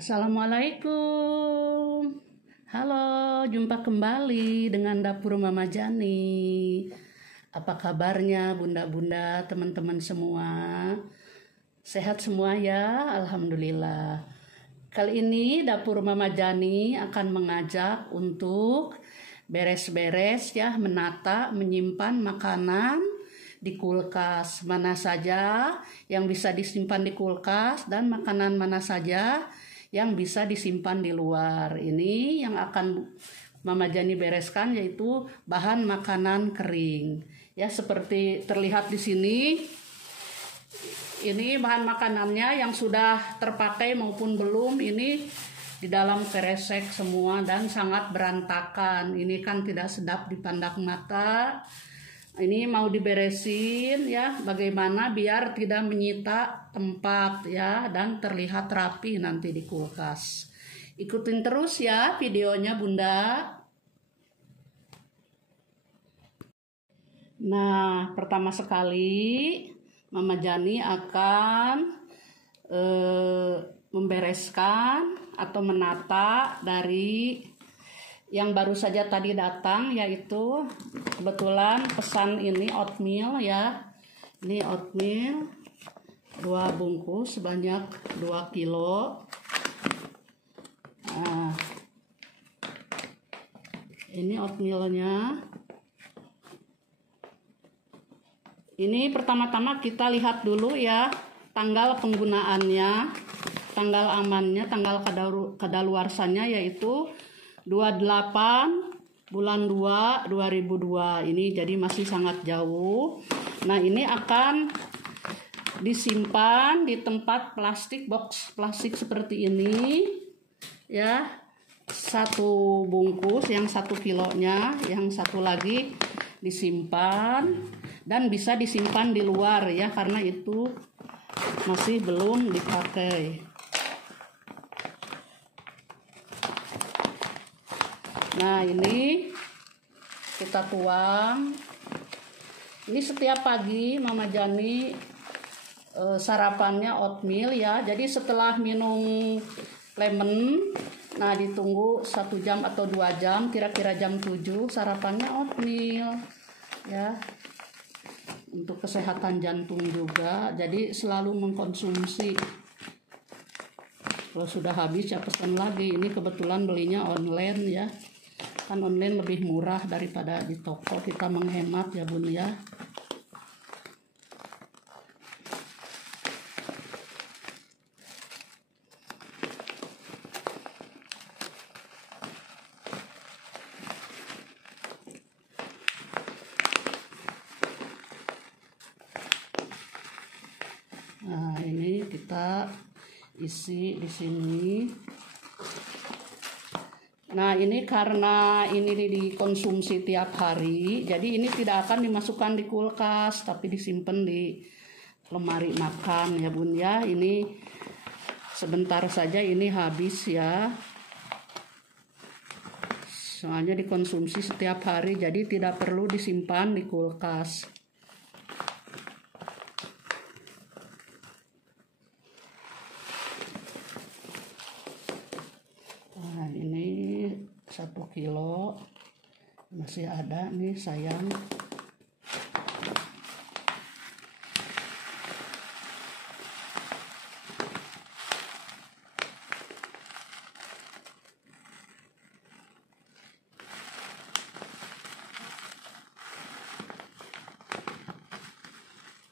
Assalamualaikum. Halo, jumpa kembali dengan Dapur Mama Jani. Apa kabarnya bunda-bunda, teman-teman semua? Sehat semua ya? Alhamdulillah. Kali ini Dapur Mama Jani akan mengajak untuk beres-beres ya, menata, menyimpan makanan di kulkas. Mana saja yang bisa disimpan di kulkas dan makanan mana saja yang bisa disimpan di luar. Ini yang akan Mama Jani bereskan, yaitu bahan makanan kering. Ya, seperti terlihat di sini. Ini bahan makanannya yang sudah terpakai maupun belum. Ini di dalam kresek semua dan sangat berantakan. Ini kan tidak sedap dipandang mata. Ini mau diberesin ya, bagaimana biar tidak menyita tempat ya, dan terlihat rapi nanti di kulkas. Ikutin terus ya videonya bunda. Nah, pertama sekali Mama Jani akan membereskan atau menata dari yang baru saja tadi datang, yaitu kebetulan pesan ini oatmeal ya. Ini oatmeal 2 bungkus sebanyak 2 kilo. Nah, ini oatmealnya. Ini pertama-tama kita lihat dulu ya tanggal penggunaannya, tanggal amannya, tanggal kadaluarsanya, yaitu 28 bulan 2 2002. Ini jadi masih sangat jauh. Nah, ini akan disimpan di tempat plastik, box plastik seperti ini ya. 1 bungkus yang 1 kilonya, yang satu lagi disimpan dan bisa disimpan di luar ya, karena itu masih belum dipakai. Nah, ini kita tuang. Ini setiap pagi Mama Jani sarapannya oatmeal ya. Jadi setelah minum lemon, nah ditunggu 1 jam atau 2 jam, kira-kira jam 7 sarapannya oatmeal ya. Untuk kesehatan jantung juga. Jadi selalu mengkonsumsi. Kalau sudah habis ya pesan lagi. Ini kebetulan belinya online ya. Kan online lebih murah daripada di toko, kita menghemat ya bun ya. Nah, ini kita isi di sini. Nah, ini karena ini dikonsumsi tiap hari, jadi ini tidak akan dimasukkan di kulkas, tapi disimpan di lemari makan ya bun ya. Ini sebentar saja ini habis ya. Soalnya dikonsumsi setiap hari, jadi tidak perlu disimpan di kulkas. Nah, ini 1 kilo masih ada nih sayang.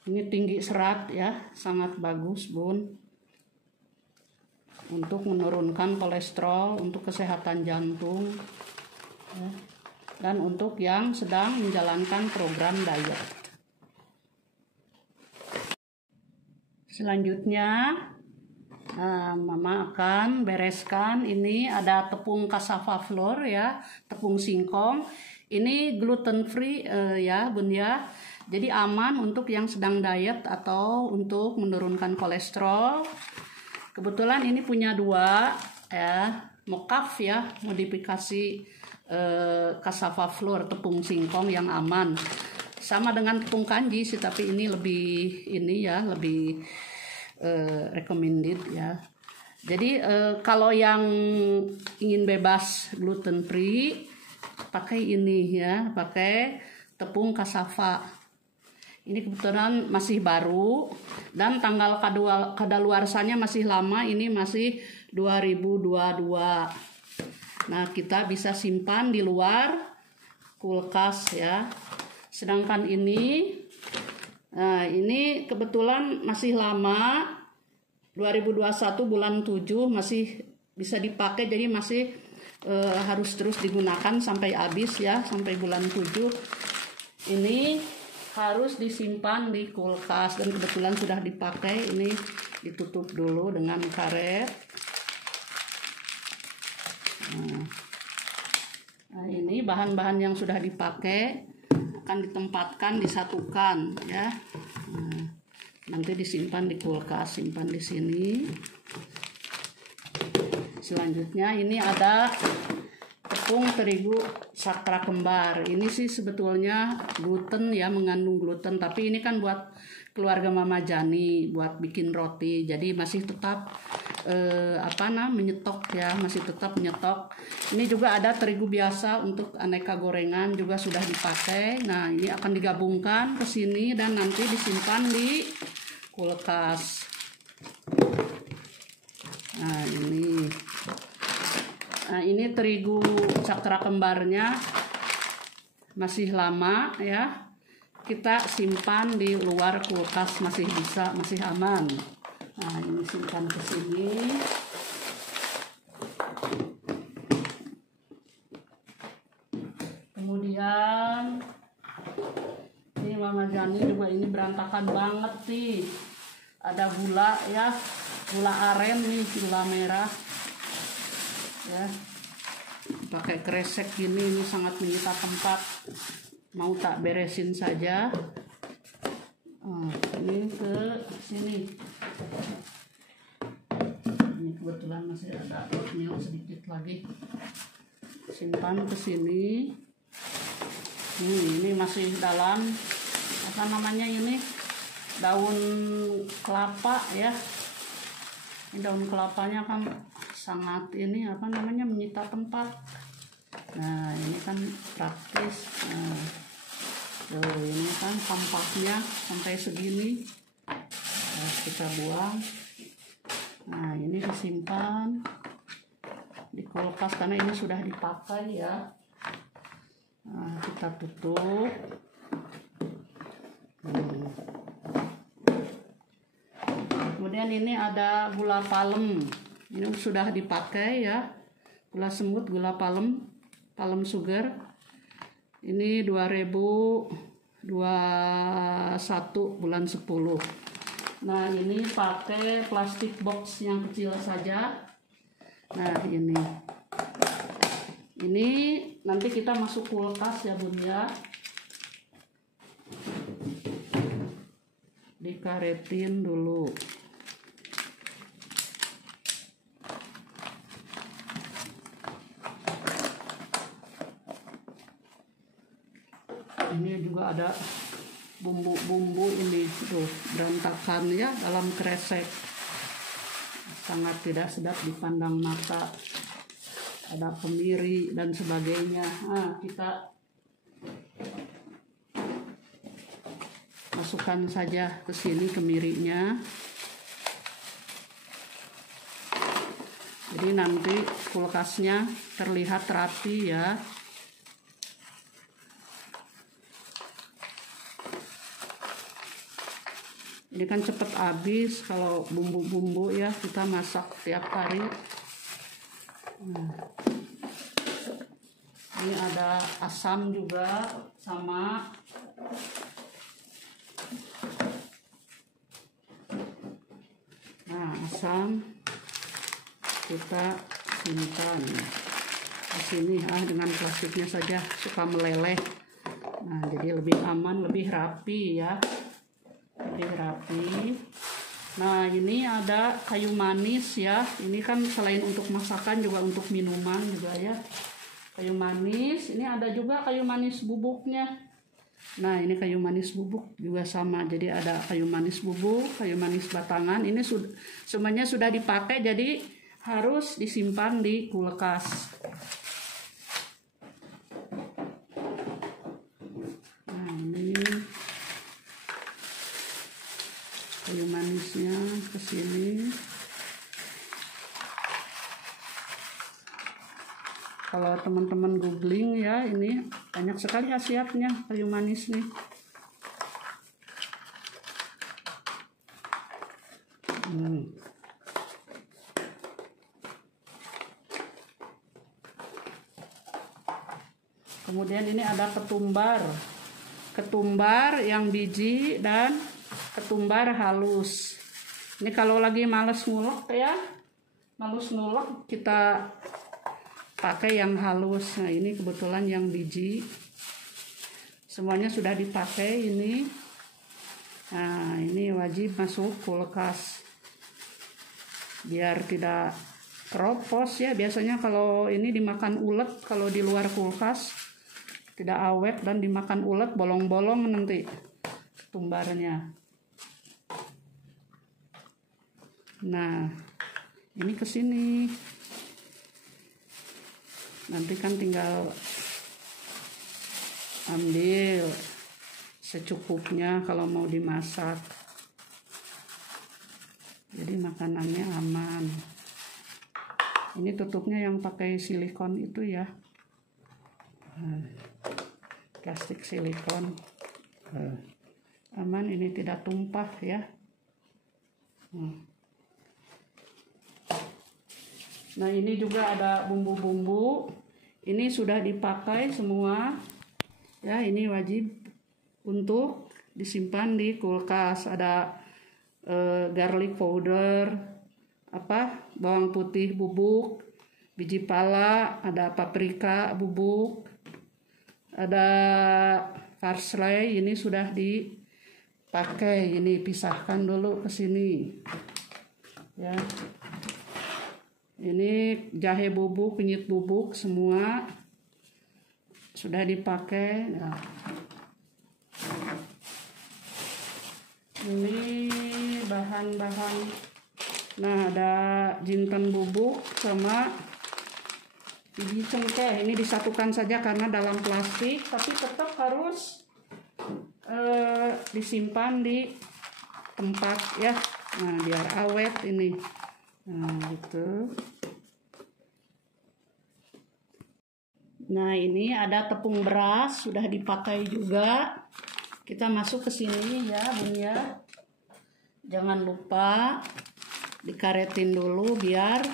Ini tinggi serat ya, sangat bagus bun, untuk menurunkan kolesterol, untuk kesehatan jantung ya, dan untuk yang sedang menjalankan program diet. Selanjutnya Mama akan bereskan. Ini ada tepung cassava flour ya, tepung singkong. Ini gluten free ya bun ya. Jadi aman untuk yang sedang diet atau untuk menurunkan kolesterol. Kebetulan ini punya 2 ya, mocaf ya, modifikasi cassava flour, tepung singkong yang aman. Sama dengan tepung kanji sih, tapi ini lebih recommended ya. Jadi kalau yang ingin bebas gluten free pakai ini ya, pakai tepung cassava. Ini kebetulan masih baru dan tanggal kadaluarsanya masih lama, ini masih 2022. Nah, kita bisa simpan di luar kulkas ya. Sedangkan ini kebetulan masih lama, 2021 bulan 7 masih bisa dipakai, jadi masih harus terus digunakan sampai habis ya, sampai bulan 7. Ini harus disimpan di kulkas dan kebetulan sudah dipakai. Ini ditutup dulu dengan karet. Nah, ini bahan-bahan yang sudah dipakai akan ditempatkan, disatukan ya. Nah, nanti disimpan di kulkas, simpan di sini. Selanjutnya ini ada tepung terigu sakra kembar. Ini sih sebetulnya gluten ya, mengandung gluten, tapi ini kan buat keluarga Mama Jani, buat bikin roti. Jadi masih tetap menyetok ya, masih tetap menyetok. Ini juga ada terigu biasa untuk aneka gorengan, juga sudah dipakai. Nah, ini akan digabungkan ke sini dan nanti disimpan di kulkas. Nah, ini terigu cakra kembarnya masih lama ya. Kita simpan di luar kulkas, masih bisa, masih aman. Nah, ini simpan ke sini. Kemudian ini Mama Jani juga ini berantakan banget sih. Ada gula ya, gula aren nih, gula merah. Ya, pakai kresek gini, ini sangat menyita tempat. Mau tak beresin saja. Ini ke sini. Ini kebetulan masih ada oatmeal sedikit lagi. Simpan ke sini. Ini masih dalam apa namanya ini, daun kelapa ya. Ini daun kelapanya kan sangat ini apa namanya, menyita tempat. Nah, ini kan praktis. Nah, ini kan sampahnya sampai segini. Nah, kita buang. Nah, ini disimpan di kulkas karena ini sudah dipakai ya. Nah, kita tutup. Kemudian ini ada gula palem. Ini sudah dipakai ya. Gula semut, gula palem sugar. Ini 2021 bulan 10. Nah, ini pakai plastik box yang kecil saja. Nah, ini nanti kita masuk kulkas ya Bun ya. Dikaretin dulu. Ini juga ada bumbu-bumbu ini tuh berantakan ya dalam kresek, sangat tidak sedap dipandang mata. Ada kemiri dan sebagainya. Nah, kita masukkan saja ke sini kemirinya. Jadi nanti kulkasnya terlihat rapi ya. Ini kan cepet habis kalau bumbu-bumbu ya, kita masak tiap hari. Nah, ini ada asam juga sama. Nah, asam kita simpan di sini dengan plastiknya saja, suka meleleh. Nah, jadi lebih aman, lebih rapi ya. Rapi. Nah, ini ada kayu manis ya. Ini kan selain untuk masakan juga untuk minuman juga ya. Kayu manis. Ini ada juga kayu manis bubuknya. Nah, ini kayu manis bubuk juga sama. Jadi ada kayu manis bubuk, kayu manis batangan. Ini semuanya sudah dipakai, jadi harus disimpan di kulkas. Nah, ini kayu manisnya ke sini. Kalau teman-teman googling ya, ini banyak sekali khasiatnya kayu manis nih. Kemudian ini ada ketumbar. Ketumbar yang biji dan ketumbar halus. Ini kalau lagi males ngulek ya, males ngulek kita pakai yang halus. Nah, ini kebetulan yang biji. Semuanya sudah dipakai ini. Nah, ini wajib masuk kulkas. Biar tidak keropos ya. Biasanya kalau ini dimakan ulet, kalau di luar kulkas tidak awet dan dimakan ulet, bolong-bolong nanti ketumbarnya. Nah, ini ke sini. Nanti kan tinggal ambil secukupnya kalau mau dimasak. Jadi makanannya aman. Ini tutupnya yang pakai silikon itu ya. Plastik silikon. Aman, ini tidak tumpah ya. Nah, ini juga ada bumbu-bumbu. Ini sudah dipakai semua. Ya, ini wajib untuk disimpan di kulkas. Ada garlic powder, bawang putih bubuk, biji pala, ada paprika bubuk, ada parsley. Ini sudah dipakai. Ini pisahkan dulu ke sini. Ya. Ini jahe bubuk, kunyit bubuk, semua sudah dipakai. Nah, ini bahan-bahan. Nah, ada jinten bubuk sama biji cengkeh. Ini disatukan saja karena dalam plastik, tapi tetap harus disimpan di tempat ya. Nah, biar awet ini. Nah, gitu. Nah, ini ada tepung beras sudah dipakai juga. Kita masuk ke sini ya, Bun ya. Jangan lupa dikaretin dulu biar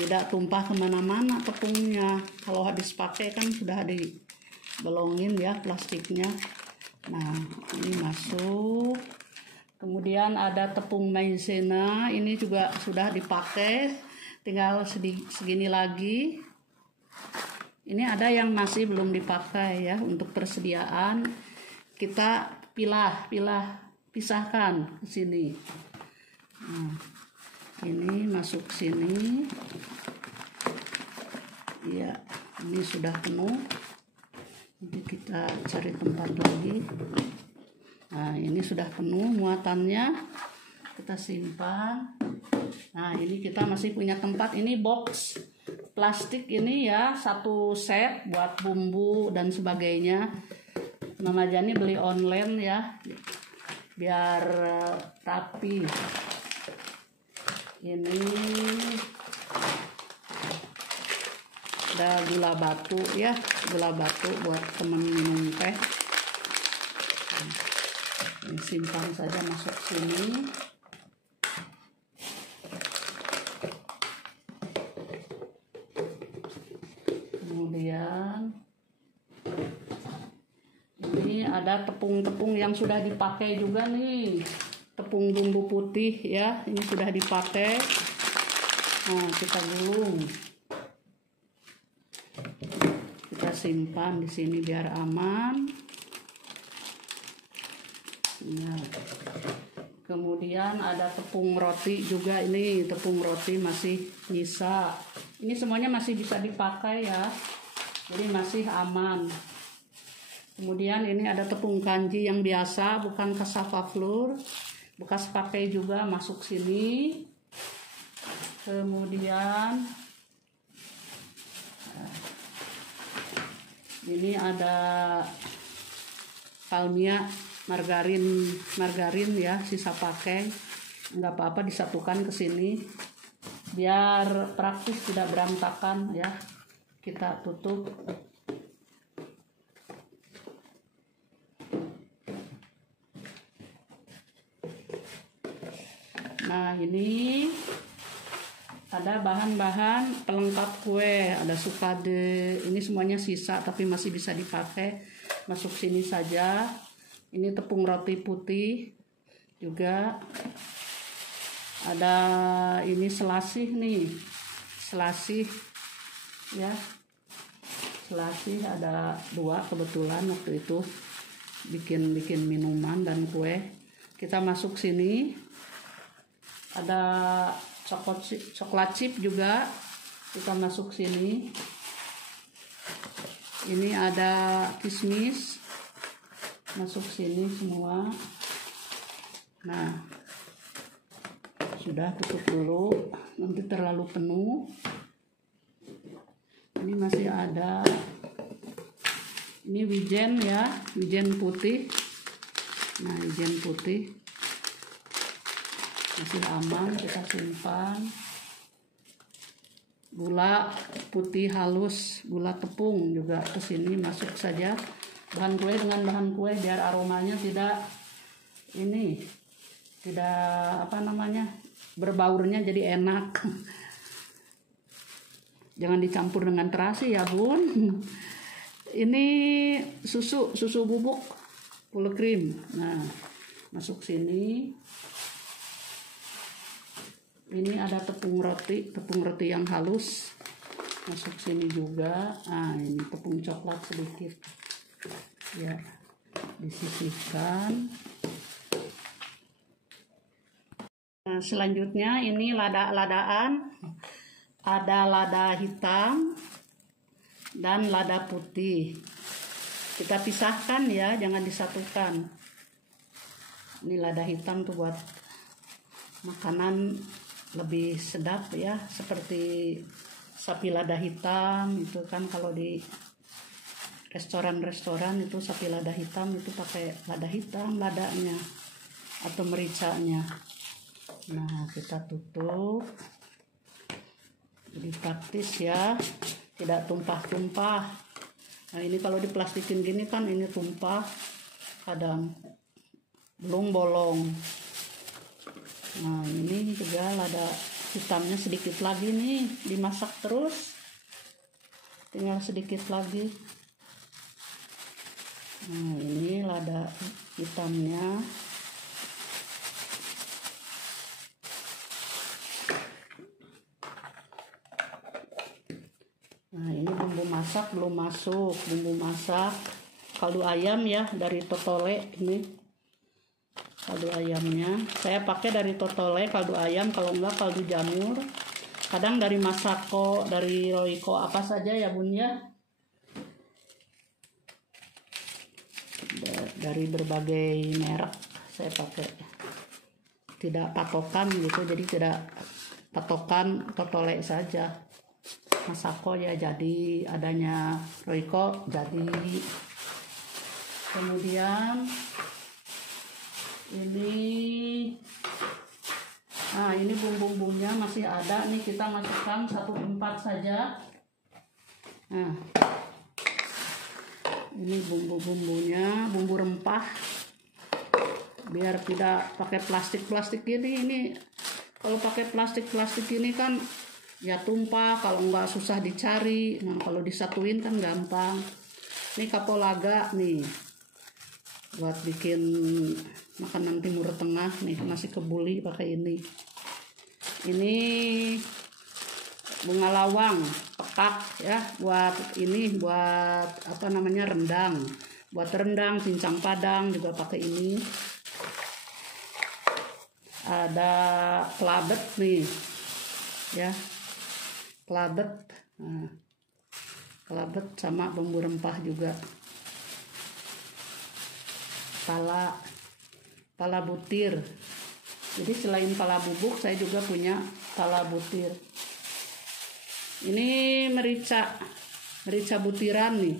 tidak tumpah kemana-mana tepungnya. Kalau habis pakai kan sudah dibelongin ya plastiknya. Nah, ini masuk. Kemudian ada tepung maizena, ini juga sudah dipakai, tinggal segini lagi. Ini ada yang masih belum dipakai ya. Untuk persediaan kita pisahkan ke sini. Nah, ini masuk sini. Ya, ini sudah penuh. Nanti kita cari tempat lagi. Nah, ini sudah penuh muatannya, kita simpan. Nah, ini kita masih punya tempat. Ini box plastik ini ya, satu set buat bumbu dan sebagainya. Mama Jani beli online ya, biar rapi. Ini ada gula batu ya, gula batu buat temen minum teh. Simpan saja masuk sini. Kemudian ini ada tepung-tepung yang sudah dipakai juga nih. Tepung bumbu putih ya, ini sudah dipakai. Nah, kita gulung. Kita simpan di sini biar aman. Nah, kemudian ada tepung roti juga. Ini tepung roti masih nyisa. Ini semuanya masih bisa dipakai ya, jadi masih aman. Kemudian ini ada tepung kanji yang biasa, bukan cassava flour, bekas pakai juga masuk sini. Kemudian ini ada palmia, margarin ya, sisa pakai, nggak apa-apa disatukan ke sini biar praktis, tidak berantakan ya. Kita tutup. Nah, ini ada bahan-bahan pelengkap kue, ada sukade, ini semuanya sisa tapi masih bisa dipakai, masuk sini saja. Ini tepung roti putih juga, ada ini selasih nih, selasih ya, selasih ada 2 kebetulan waktu itu bikin minuman dan kue. Kita masuk sini, ada coklat chip juga, kita masuk sini. Ini ada kismis, masuk sini semua. Nah, sudah, tutup dulu, nanti terlalu penuh. Ini masih ada, ini wijen ya, wijen putih. Nah, wijen putih masih aman, kita simpan. Gula putih halus, gula tepung juga ke sini masuk saja. Bahan kue dengan bahan kue biar aromanya tidak berbaurnya jadi enak. Jangan dicampur dengan terasi ya bun. Ini susu bubuk full cream. Nah, masuk sini. Ini ada tepung roti yang halus, masuk sini juga. Nah, ini tepung coklat sedikit ya, disisihkan. Nah, selanjutnya ini lada-ladaan, ada lada hitam dan lada putih. Kita pisahkan ya, jangan disatukan. Ini lada hitam tuh buat makanan lebih sedap ya, seperti sapi lada hitam itu kan, kalau di restoran itu sapi lada hitam itu pakai lada hitam ladanya atau mericanya. Nah, kita tutup, jadi praktis ya, tidak tumpah-tumpah. Nah, ini kalau diplastikin gini kan ini tumpah, kadang belum bolong. Nah, ini juga lada hitamnya sedikit lagi nih, dimasak terus, tinggal sedikit lagi. Nah, ini lada hitamnya. Nah, ini bumbu masak belum masuk, bumbu masak kaldu ayam ya dari Totole. Ini kaldu ayamnya saya pakai dari Totole, kaldu ayam, kalau enggak kaldu jamur, kadang dari Masako, dari Royco, apa saja ya bun ya, dari berbagai merek saya pakai, tidak patokan gitu, jadi tidak patokan Totole saja. Masako ya jadi, adanya Royco jadi. Kemudian ini bumbu-bumbunya masih ada nih, kita masukkan 1/4 saja. Nah, ini bumbu-bumbunya, bumbu rempah, biar tidak pakai plastik ini kalau pakai plastik ini kan ya tumpah, kalau nggak susah dicari. Nah, kalau disatuin kan gampang. Ini kapulaga nih, buat bikin makanan Timur Tengah nih, nasi kebuli pakai ini. Ini bunga lawang, pekak ya, buat rendang. Buat rendang, cincang padang juga pakai ini. Ada kelabet nih ya, kelabet. Nah, kelabet sama bumbu rempah juga. Pala butir, Jadi selain pala bubuk, saya juga punya pala butir. Ini merica butiran nih.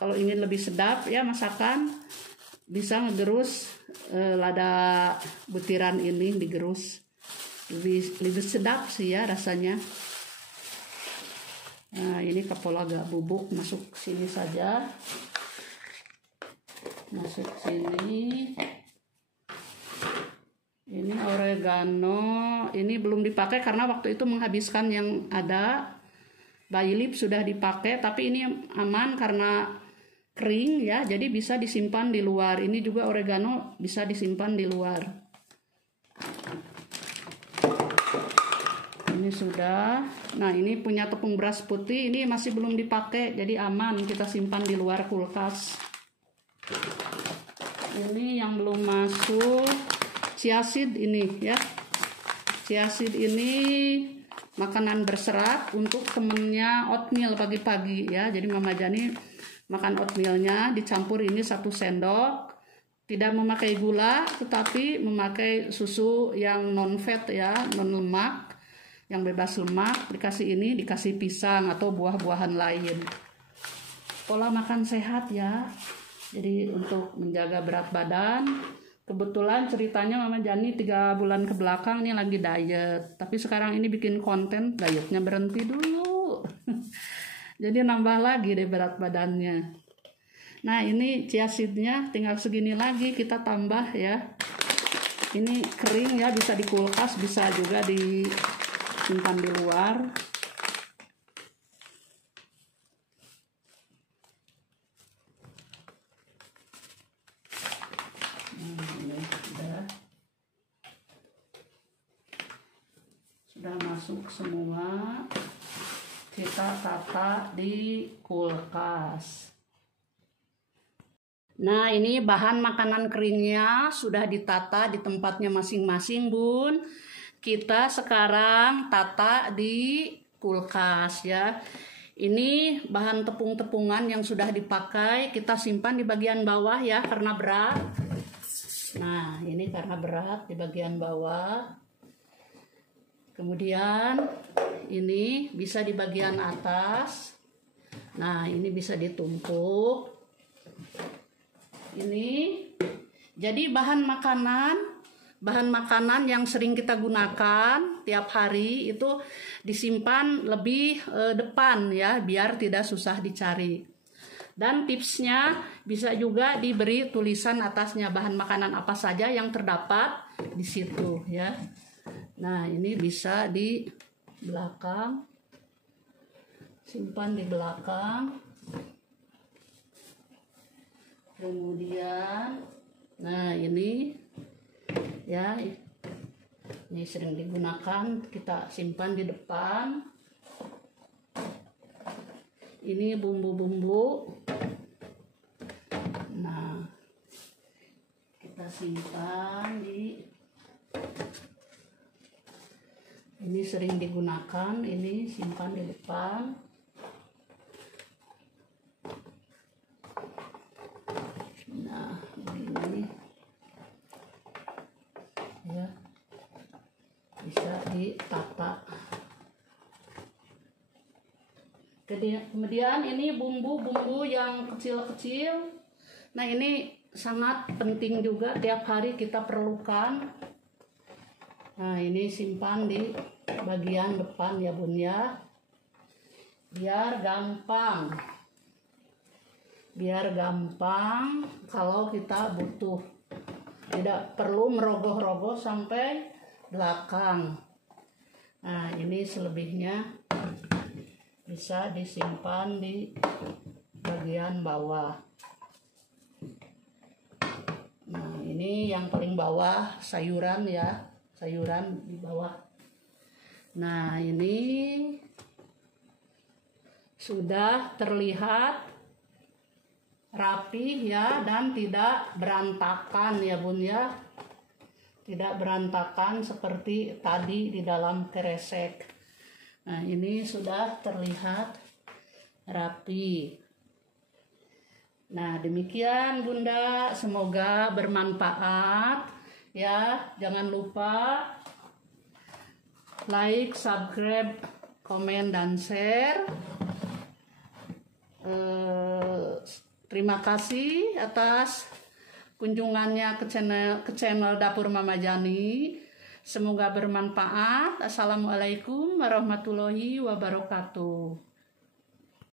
Kalau ingin lebih sedap ya masakan, bisa ngegerus lada butiran ini digerus. Lebih sedap sih ya rasanya. Nah, ini kapulaga bubuk masuk sini saja. Masuk sini. Ini oregano, ini belum dipakai karena waktu itu menghabiskan yang ada. Bay leaf sudah dipakai, tapi ini aman karena kering ya, jadi bisa disimpan di luar. Ini juga oregano bisa disimpan di luar. Ini sudah. Nah, ini punya tepung beras putih, ini masih belum dipakai, jadi aman kita simpan di luar kulkas. Ini yang belum masuk. Chia seed ini ya. Chia seed ini makanan berserat untuk temennya oatmeal pagi-pagi ya. Jadi Mama Jani makan oatmealnya dicampur ini 1 sendok. Tidak memakai gula tetapi memakai susu yang non fat ya, non lemak, yang bebas lemak. Dikasih ini, dikasih pisang atau buah-buahan lain. Pola makan sehat ya. Jadi untuk menjaga berat badan. Kebetulan ceritanya Mama Jani 3 bulan ke belakang ini lagi diet. Tapi sekarang ini bikin konten dietnya berhenti dulu. Jadi nambah lagi deh berat badannya. Nah, ini chia seednya tinggal segini lagi kita tambah ya. Ini kering ya, bisa di kulkas, bisa juga disimpan di luar. Sudah masuk semua, kita tata di kulkas. Nah, ini bahan makanan keringnya sudah ditata di tempatnya masing-masing, Bun. Kita sekarang tata di kulkas ya. Ini bahan tepung-tepungan yang sudah dipakai, kita simpan di bagian bawah ya karena berat. Nah, ini karena berat di bagian bawah. Kemudian ini bisa di bagian atas. Nah, ini bisa ditumpuk. Ini jadi bahan makanan yang sering kita gunakan tiap hari itu disimpan lebih depan ya, biar tidak susah dicari. Dan tipsnya bisa juga diberi tulisan atasnya bahan makanan apa saja yang terdapat di situ ya. Nah, ini bisa di belakang, simpan di belakang. Kemudian, nah ini ya, ini sering digunakan, kita simpan di depan. Ini bumbu-bumbu. Nah, kita simpan di. Ini sering digunakan, ini simpan di depan. Nah, ini ya bisa ditata. Kemudian ini bumbu-bumbu yang kecil-kecil. Nah, ini sangat penting juga tiap hari kita perlukan. Nah, ini simpan di bagian depan ya Bun ya. Biar gampang kalau kita butuh. Tidak perlu merogoh-rogoh sampai belakang. Nah, ini selebihnya bisa disimpan di bagian bawah. Nah, ini yang paling bawah sayuran ya. Sayuran di bawah. Nah, ini sudah terlihat rapi ya dan tidak berantakan ya Bun ya. Tidak berantakan seperti tadi di dalam kresek. Nah, ini sudah terlihat rapi. Nah, demikian Bunda, semoga bermanfaat. Ya, jangan lupa like, subscribe, komen, dan share. Terima kasih atas kunjungannya ke channel Dapur Mama Jani. Semoga bermanfaat. Assalamualaikum warahmatullahi wabarakatuh.